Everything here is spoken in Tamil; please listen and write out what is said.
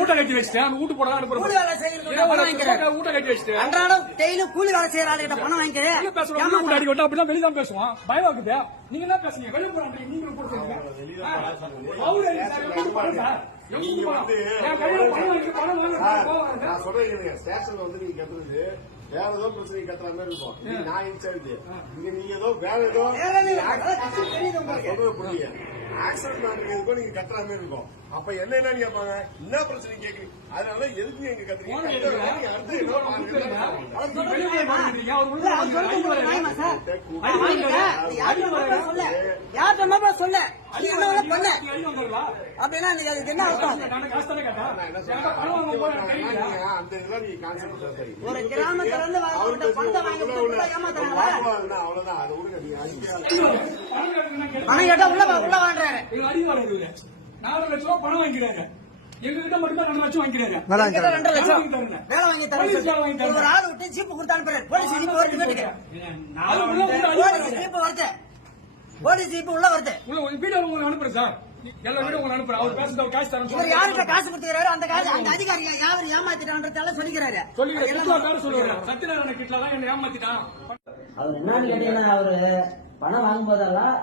ஊட்ட கட்டி வச்சுட்டேன். அந்த வீட்டு போட அனுப்புறேன். கூலி வேலை செய்யறதுக்கு பணம் வாங்கிக்கிறேன். ஊட்ட கட்டி வச்சுட்டு அன்றாடம் டெய்லியும் கூலி வேலை செய்யற ஆளுகிட்ட பணம் வாங்கிக்கிறேன். பேசுறோம் ஊட்ட அடி விட்டா அப்படிதான் வெளிய தான் பேசுவான். பயம் இருக்குது நீங்க என்ன பேசுறீங்க? வெளிய போறாங்க நீங்க அவரு வாங்கி பணம் வாங்கி கோவம் வருது. நான் சொல்றேன். ஸ்டேஷன்ல வந்து நீங்க கத்துறது வேற ஏதோ பிரச்சனை கத்துற மாதிரி இருக்கும். நான் இன்சார்ஜ். இங்க நீங்க ஏதோ வேற ஏதோ. சொல்றது ஆக்சிடென்ட் நடக்கிறதுக்கோ நீங்க கத்துற மாதிரி இருக்கும். அப்ப என்ன என்னன்னு கேட்பாங்க? என்ன பிரச்சனை கேக்குறீங்க அதனால எதுக்கு நீங்க கத்துறீங்க. என்ன சொல்ல. என்ன? அப்படின்னா என்ன அர்த்தம்? என்ன ஒரு கிராமத்துல இருந்து ஏமாத்துறாங்களா? அவ்வளவுதான். அதை விடுங்க பணம் கேட்டா, உள்ள உள்ள வாங்குறாரு இவரு. நாலு லட்சம் ரூபாய் பணம் வாங்கிக்கிறாரு எங்க கிட்ட மட்டும் ரெண்டு லட்சம் வாங்கிக்கிறாரு என்கிட்ட ரெண்டு லட்சம். வேலை வாங்கி தரேன். ஒரு ஆள் விட்டு ஜீப்பு கொடுத்து அனுப்புறாரு. போலீஸ் ஜீப்பு வருது வீட்டுக்கு. உள்ள போலீஸ் வருது. போலீஸ் உள்ள வருது. உள்ள ஒரு வீடியோ உங்களுக்கு அனுப்புறேன் சார். எல்லா வீடியோ உங்களுக்கு அனுப்புறேன். அவர் பேசுறது அவர் காசு தரேன் இவர் யார்கிட்ட காசு கொடுத்துக்கிறாரு அந்த காசு அந்த அதிகாரி யாவர் ஏமாத்திட்டான்றதால சொல்லிக்கிறாரு. சொல்லுவாரு. சத்யநாராயண தான் என்ன ஏமாத்திட்டான். கேட்டீங்கன்னா அவரு. பணம் வாங்கும்போதெல்லாம்